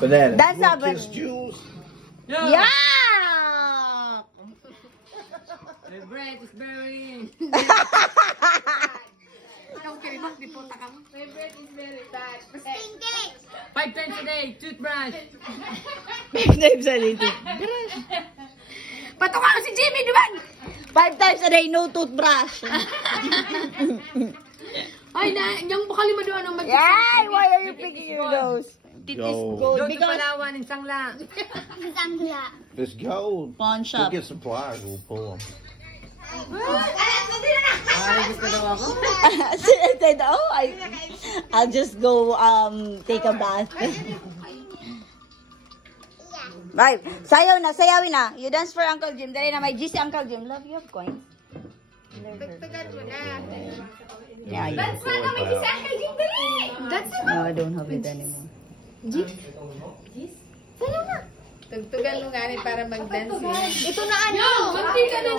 Banana. That's You not want Kiss banana. Jules? Yeah! My bread is very... My bread is very bad. Stinky. 5 times a day, toothbrush. Five times a day. Patuka ko si Jimmy, di ba? 5 times a day, no toothbrush. Ay, yung bukali mo doon. Yay! Why are you picking your nose? It is Gold. gold Go to because... Palawan in Sangla. Sangla. It's gold. Pawn We'll shop. get some pliers. We'll pull them. Ay, gusto daw ako. I said, oh, I'll just go take a bath. Right, sayaw na, sayawin na. You dance for Uncle Jim. Dali na, may G si Uncle Jim. Love, you have coins. Tagtagan mo na. Yeah, yeah. That's not kami si Uncle Jim, dali! That's not. No, I don't have it anymore. Sayaw na. Tugtugan mo nga para mag-dance. Ito na ano. Mantika na.